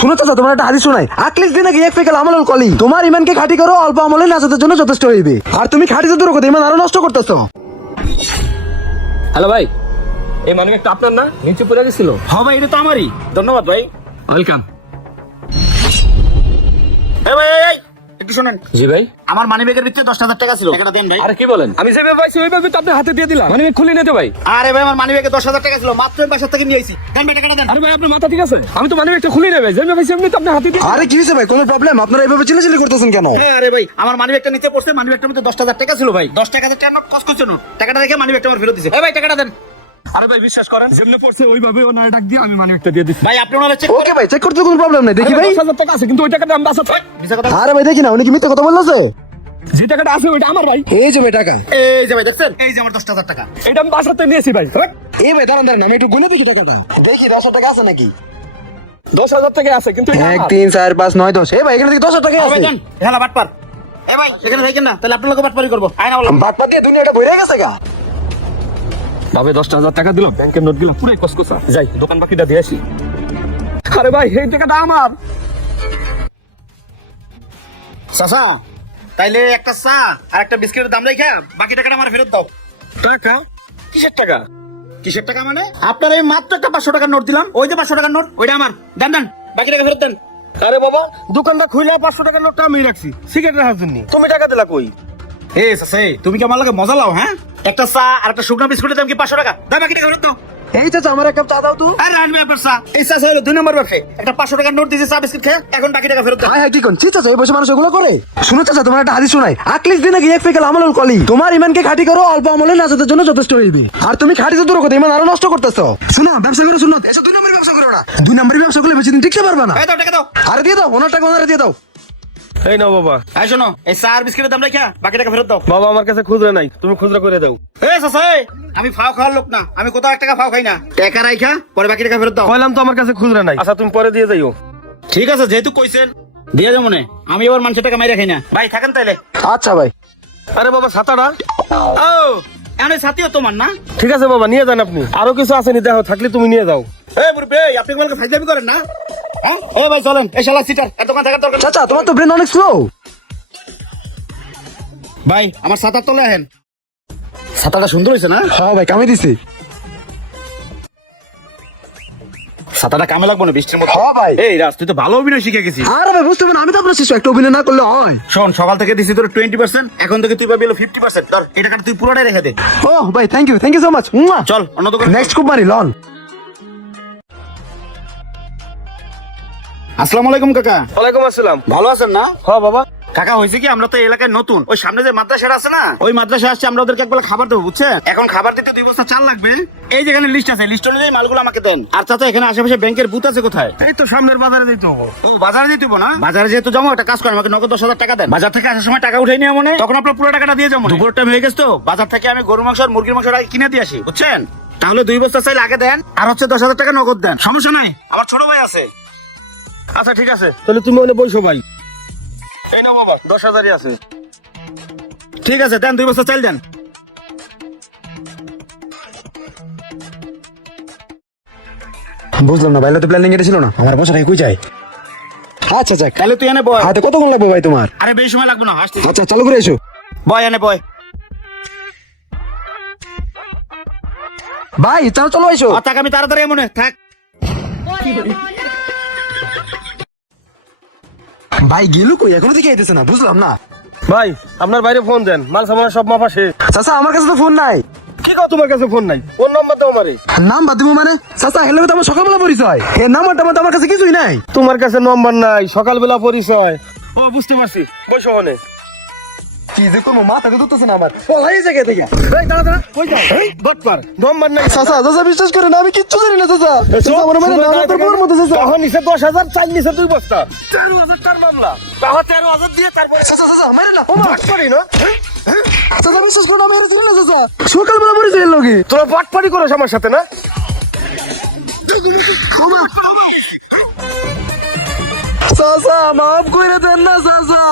শুনো চাচা, তোমার একটা হাদিস শোনাই, আকলিস দিনে গিয়ে ফেকাল আমলুল কলি। তোমার ইমানকে খাঁটি করো, অল্প আমলে নাজাতের জন্য যথেষ্ট হইবে। আর তুমি খাঁটি তো দূর কথা, ইমান আরো নষ্ট করতেছো। হ্যালো ভাই, এই মানি ব্যাগটা আপনার না? নিচে পড়ে গেছিল। হ্যাঁ ভাই, এটা তো আমারই। ধন্যবাদ ভাই, ওয়েলকাম। এই ভাই এই একটু শুনেন। জি ভাই। আমার মানি ব্যাগের ভিতরে 10,000 টাকা ছিল, টাকাটা দেন ভাই। আরে কি বলেন? আমি যেভাবে পাইছি ওইভাবে তো আপনার হাতে দিয়ে দিলাম। মানি ব্যাগ খুলে নিতে ভাই। আরে ভাই, আমার মানি ব্যাগে 10,000 টাকা ছিল, মাত্র বাসা থেকে নিয়ে আইছি। দেন ভাই, টাকাটা দেন। আরে ভাই, আপনার মাথা ঠিক আছে? আমি তো মানি ব্যাগটা খুলে নেবে, যেভাবে পাইছি এমনি তো আপনার হাতে দিয়ে। আরে কি হয়েছে ভাই, কোনো প্রবলেম? আপনারা এইভাবে চিল্লাচিল্লি করতেছেন কেন? আরে ভাই, আমার মানি ব্যাগটা নিতে পড়ছে, মানি ব্যাগটার মধ্যে 10,000 টাকা ছিল ভাই। 10 টাকা টাকা নোট কস করছে নোট। টাকাটা রেখে মানি ব্যাগটা আমার ফেরত দিছে। এই ভাই, টাকাটা দেন। আরে ভাই বিশ্বাস করেন, যেমনি পড়ছে ওইভাবে ওনারে ডাক দিয়ে আমি মানি ব্যাগটা দিয়ে দিচ্ছি। ভাই আপনি ওনারা চেক ওকে ভাই, চেক করতে কোনো প্রবলেম নাই, দেখি ভাই। 10,000 টাকা আছে, কিন্তু ওই টাকাটা আমি বাঁচাতে। মিছা কথা। আরে ভাই দেখি না, উনি কি মিথ্যা কথা বলতেছে? যে টাকাটা আছে ওইটা আমার ভাই। এই যে ভাই টাকা, এই যে ভাই দেখছেন, এই যে আমার 10,000 টাকা। এটা আমি বাঁচাতে নিয়েছি ভাই। এই ভাই দাঁড়ান দাঁড়ান, আমি একটু গুনে দেখি টাকাটা, দেখি 10,000 টাকা আছে নাকি। 10,000 টাকা আছে, কিন্তু এটা 1 আমার। 3 4 5 9 10। এই ভাই এখানে দেখি 10,000 টাকা ভাই আছে। দেন, হেলা বাটপার। এই ভাই, এখানে থাকেন না, তাহলে আপনার লোক বাটপারি করব। আয়না বলো। বাটপা দিয়ে দুনিয়াটা ভরে গেছে গা। ভাবে 10,000 টাকা দিল, ব্যাংকের নোট গুলো পুরো কসকসা। যাই দোকান বাকিটা দিয়ে আসি। আরে ভাই, এই টাকাটা আমার। চাচা, তাইলে একটা চা আর একটা বিস্কিটের দাম রেখে বাকি টাকাটা আমার ফেরত দাও। টাকা? কিসের টাকা? কিসের টাকা মানে? আপনার এই মাত্র একটা 500 টাকার নোট দিলাম, ওই যে 500 টাকার নোট, ওইটা আমার। দেন দেন, বাকি টাকা ফেরত দেন। আরে বাবা, দোকানটা খুইলা 500 টাকার নোটটা আমি রাখছি সিগারেট রাখার জন্য। তুমি টাকা দিলা কই? এ চাচা, তুমি কি আমার লাগে মজা লাও? হ্যাঁ, একটা চা আর একটা শুকনো বিস্কুটের দাম কি 500 টাকা? দাও, বাকি টাকা ফেরত দাও। এই চাচা, আমার এক কাপ চা দাও তো। আরে রানবে আপনার চা। এই চা হলো 2 নম্বর ব্যবসায়ী, একটা 500 টাকার নোট দিয়েছে চা বিস্কুট খেয়ে, এখন বাকি টাকা ফেরত দাও। হাই হাই কি কোন চাচা, এই বসে মানুষ এগুলো করে? শুনো চাচা, তোমার একটা হাদিস শোনাই, আকলিস দিনে গিয়ে ফেকাল আমলুল কলি। তোমার ইমানকে খাঁটি করো, অল্প আমলে নাজাতের জন্য যথেষ্ট হইবে। আর তুমি খাঁটি তো দূর কথা, ইমান আরো নষ্ট করতেছো। শুনো, ব্যবসা করো, শুনো, এসব 2 নম্বরের ব্যবসা করো না। 2 নম্বরের ব্যবসা করলে বেশি দিন টিকতে পারবে না। এই দাও, টাকা দাও। আরে দিয়ে দাও, ওনার টাকা ওনারে দিয়ে দাও। এই নাও বাবা। এই শোনো, এই চা আর বিস্কুটের দাম রেখে বাকি টাকা ফেরত দাও। বাবা আমার কাছে খুচরা নাই, তুমি খুচরা করে দাও। এই চাচা, আমি ফাও খাওয়ার লোক না, আমি কোথাও 1 টাকা ফাও খাই না। টাকা রাইখা পরে বাকি টাকা ফেরত দাও। কইলাম তো আমার কাছে খুচরা নাই। আচ্ছা তুমি পরে দিয়ে যাইও। ঠিক আছে, যেহেতু কইছেন দিয়ে যাবো মনে, আমি এবার মানুষের টাকা মাইরা খাই না। ভাই থাকেন তাইলে। আচ্ছা ভাই। আরে বাবা, ছাতাটা? ও, এমন সাথীও তোমার না? ঠিক আছে বাবা, নিয়ে যান আপনি। আরো কিছু আসেনি, দেখো থাকলে তুমি নিয়ে যাও। এই মুরব্বি, আপনি বলকে ফাইজলামি করেন না? হ্যাঁ, এই ভাই চলেন, এই শালা সিটার এত দোকান থাকার দরকার নেই। চাচা, তোমার তো ব্রেন অনেক স্লো। ভাই আমার ছাতার তলে আহেন। ছাতাটা সুন্দর হয়েছে না? হ্যাঁ ভাই, কামে দিছি। ছাতাটা কামে লাগবো না বৃষ্টির মধ্যে? হ্যাঁ ভাই। এই রাজ, তুই তো ভালো অভিনয় শিখে গেছিস। আরে ভাই বুঝতে পারেন, আমি তো আপনার শিশু, একটা অভিনয় না করলে হয়। শোন, সকাল থেকে দিছি তোর 20%, এখন থেকে তুই পাবি হলো 50%। ধর, এই টাকাটা তুই পুরোটাই রেখে দে। ও ভাই, থ্যাংক ইউ সো মাচ। চল অন্য দোকান। নেক্সট খুব মারি লন। আসসালামু আলাইকুম কাকা। ওয়ালাইকুম আসসালাম। ভালো আছেন না? হ্যাঁ বাবা। কাকা হয়েছে কি, আমরা তো এই এলাকায় নতুন, ওই সামনে যে মাদ্রাসাটা আছে না, ওই মাদ্রাসা আসছে, আমরা ওদেরকে একবেলা খাবার দেবো, বুঝছেন? এখন খাবার দিতে 2 বস্তা চাল লাগবে। এই যেখানে লিস্ট আছে, লিস্ট অনুযায়ী মালগুলো আমাকে দেন। আর চাচা, এখানে আশেপাশে ব্যাংকের বুথ আছে কোথায়? এই তো সামনের বাজারে যাইতে হবে। ও, বাজারে যেতে হবো না? বাজারে যেহেতু যাবো, একটা কাজ করেন, আমাকে নগদ 10,000 টাকা দেন। বাজার থেকে আসার সময় টাকা উঠে নিয়ে মনে, তখন আপনার পুরো টাকাটা দিয়ে যাবো। দুপুর টাইম হয়ে গেছে তো, বাজার থেকে আমি গরুর মাংস আর মুরগির মাংস কিনে দিয়ে আসি, বুঝছেন? তাহলে 2 বস্তা চাইলে আগে দেন, আর হচ্ছে 10,000 টাকা নগদ দেন। সমস্যা নাই, আমার ছোট ভাই আছে। আচ্ছা ঠিক আছে, তাহলে তুমি ওখানে বসো ভাই। এই নাও বাবা, 10,000ই আছে। ঠিক আছে, দেন 2 বস্তা চাইল দেন। বুঝলাম না, বাইরে তো প্ল্যানিং এটা ছিল না। আমার বসে কই যায়? আচ্ছা যাক। তাহলে তুই এনে বয়। হাতে কতক্ষণ লাগবে ভাই তোমার? আরে বেশি সময় লাগবে না, হাসতে। আচ্ছা চালু করে এসো। বয় এনে বয়। ভাই চলো চলো এসো। থাক, আমি তাড়াতাড়ি মনে থাক। ভাই গেলু কই? এখনো দিকে আইতেছে না, বুঝলাম না। ভাই আপনার বাইরে ফোন দেন, মাল সামান সব মাপা শেষ। চাচা আমার কাছে তো ফোন নাই। কি কও তোমার কাছে ফোন নাই? ফোন নাম্বার দাও আমারে। নাম বাদ দিব মানে? চাচা হেলে তো আমার সকালবেলা পরিচয়, এই নাম্বারটা মতো আমার কাছে কিছুই নাই। তোমার কাছে নম্বর নাই, সকালবেলা পরিচয়। ও বুঝতে পারছি, বসো ওখানে। কি যে করবো, মাথাতে ধরতেছে না আমার। পলাই জায়গা থেকে। এই দাঁড়া দাঁড়া, কই যাও? এই বটপার, নম্বর নাই। চাচা চাচা বিশ্বাস করে না, আমি কিচ্ছু জানি না চাচা। চাচা আমার মানে না তোর বউর মতো চাচা। তখন নিচে 10,000, চাল নিচে 2 বস্তা, 13,000 টার মামলা। তাহলে 13,000 দিয়ে তারপরে চাচা চাচা মারে না। বটপারি না? চাচা বিশ্বাস করে না, আমি হেরেছি না চাচা। সকালবেলা পরিচয় লোকে। তোরা বটপারি করো আমার সাথে না? চাচা মাফ করে দেন না চাচা।